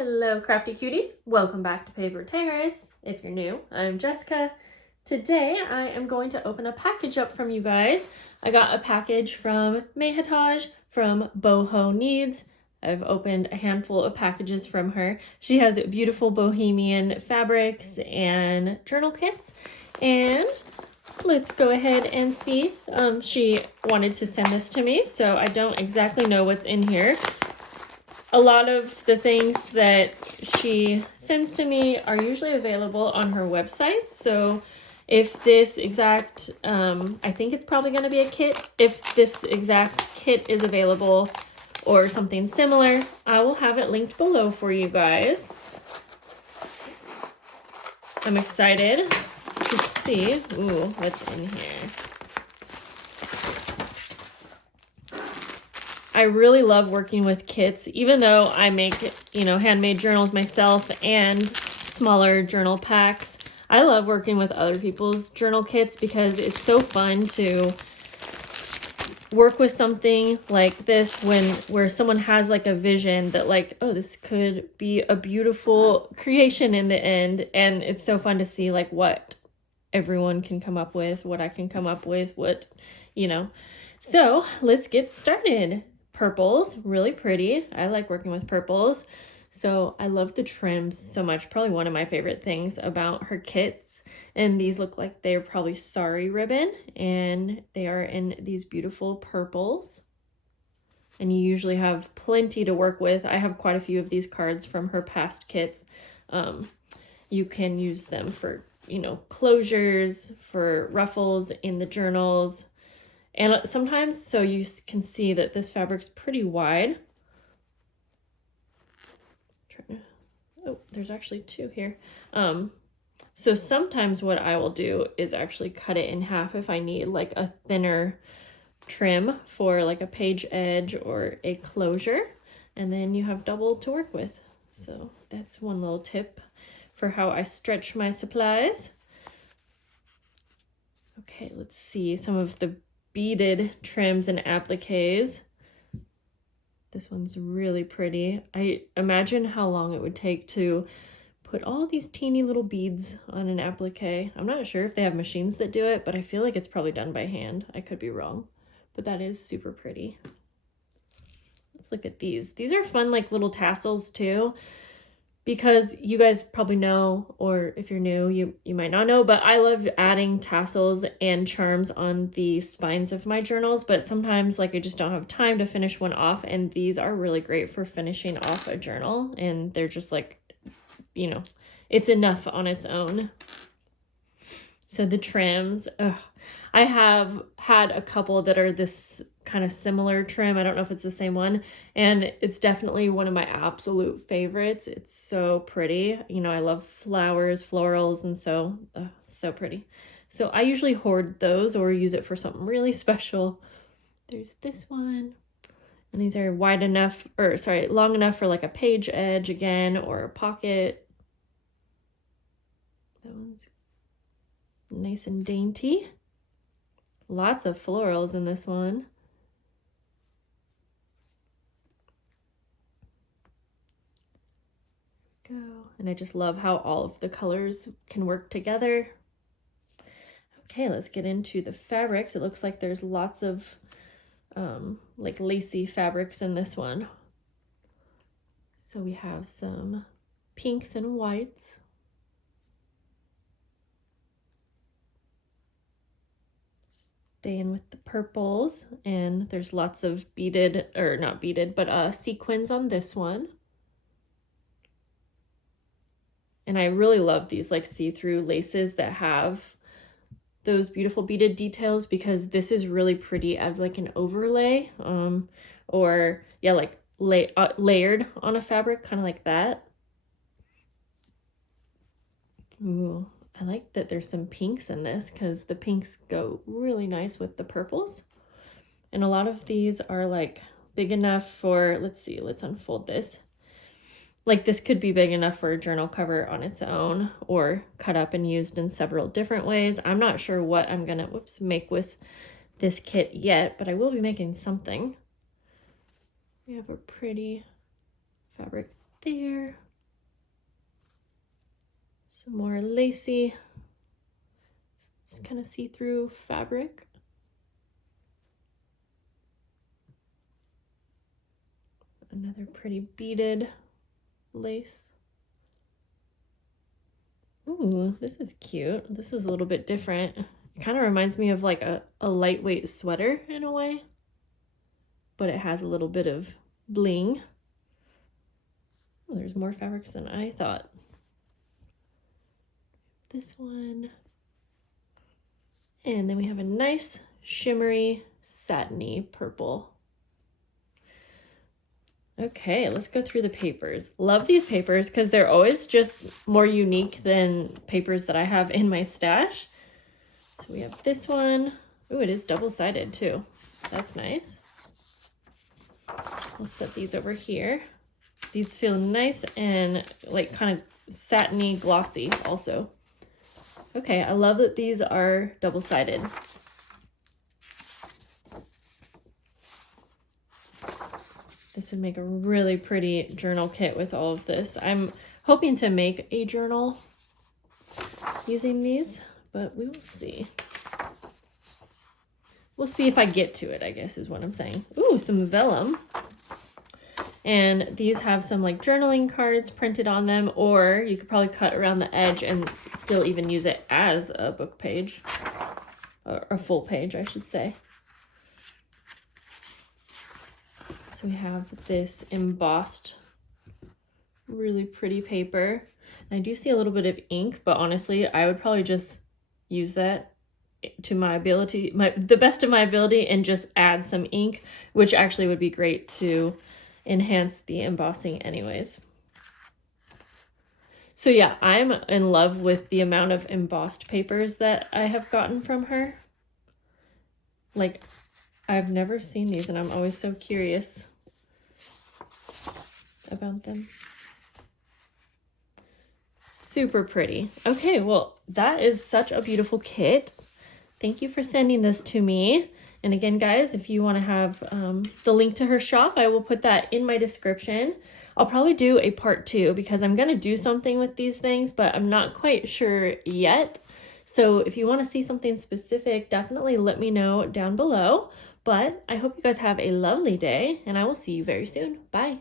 Hello crafty cuties, welcome back to Paper Terrace. If you're new, I'm Jessica. Today I am going to open a package up from you guys. I got a package from Mehataj from Boho Needs. I've opened a handful of packages from her. She has beautiful Bohemian fabrics and journal kits, and let's go ahead and see. She wanted to send this to me, so I don't exactly know what's in here. A lot of the things that she sends to me are usually available on her website. So if this exact, I think it's probably going to be a kit. If this exact kit is available or something similar, I will have it linked below for you guys. I'm excited to see, what's in here. I really love working with kits, even though I make, handmade journals myself and smaller journal packs. I love working with other people's journal kits because it's so fun to work with something like this where someone has like a vision that like, oh, this could be a beautiful creation in the end. And it's so fun to see like what everyone can come up with, what I can come up with, So let's get started. Purples, really pretty. I like working with purples. So I love the trims so much. Probably one of my favorite things about her kits. And these look like they're probably sari ribbon, and they are in these beautiful purples. And you usually have plenty to work with. I have quite a few of these cards from her past kits. You can use them for, closures, for ruffles in the journals. And sometimes, so you can see that this fabric's pretty wide. Oh, there's actually two here. So sometimes what I will do is actually cut it in half if I need like a thinner trim for like a page edge or a closure. And then you have double to work with. So that's one little tip for how I stretch my supplies. Okay, let's see some of the beaded trims and appliques. This one's really pretty. I imagine how long it would take to put all these teeny little beads on an applique. I'm not sure if they have machines that do it, but I feel like it's probably done by hand. I could be wrong, but that is super pretty. Let's look at these. These are fun, like little tassels too, because you guys probably know, or if you're new, you might not know, but I love adding tassels and charms on the spines of my journals, but sometimes like I just don't have time to finish one off, and these are really great for finishing off a journal, and they're just like, it's enough on its own. So the trims, I have had a couple that are this kind of similar trim. I don't know if it's the same one, and it's definitely one of my absolute favorites. It's so pretty. I love flowers, florals, and so pretty. So I usually hoard those or use it for something really special. There's this one, and these are long enough for like a page edge again, or a pocket. That one's nice and dainty. Lots of florals in this one. Go. And I just love how all of the colors can work together. Okay, let's get into the fabrics. It looks like there's lots of like lacy fabrics in this one. So we have some pinks and whites. Staying with the purples, and there's lots of beaded, or not beaded, but sequins on this one. And I really love these like see-through laces that have those beautiful beaded details, because this is really pretty as like an overlay, or yeah, like layered on a fabric, kind of like that. Ooh, I like that there's some pinks in this, because the pinks go really nice with the purples. And a lot of these are like big enough for, let's see, let's unfold this. Like this could be big enough for a journal cover on its own, or cut up and used in several different ways. I'm not sure what I'm gonna make with this kit yet, but I will be making something. We have a pretty fabric there. Some more lacy, just kind of see-through fabric. Another pretty beaded lace. Ooh, this is cute. This is a little bit different. It kind of reminds me of like a lightweight sweater in a way, but it has a little bit of bling. Oh, there's more fabrics than I thought. This one. And then we have a nice shimmery satiny purple. Okay, let's go through the papers. Love these papers because they're always just more unique than papers that I have in my stash. So we have this one. Ooh, it is double-sided too. That's nice. We'll set these over here. These feel nice and like kind of satiny, glossy also. Okay, I love that these are double-sided. This would make a really pretty journal kit with all of this. I'm hoping to make a journal using these, but we will see. We'll see if I get to it, I guess is what I'm saying. Ooh, some vellum. And these have some like journaling cards printed on them, or you could probably cut around the edge and still even use it as a book page, or a full page, I should say. So we have this embossed, really pretty paper. And I do see a little bit of ink, but honestly, I would probably just use that to my ability, the best of my ability, and just add some ink, which actually would be great to enhance the embossing anyways. So yeah, I'm in love with the amount of embossed papers that I have gotten from her. Like, I've never seen these and I'm always so curious about them. Super pretty. Okay, well, that is such a beautiful kit. Thank you for sending this to me. And again, guys, if you want to have the link to her shop, I will put that in my description. I'll probably do a part 2 because I'm going to do something with these things, but I'm not quite sure yet. So if you want to see something specific, definitely let me know down below. But I hope you guys have a lovely day, and I will see you very soon. Bye.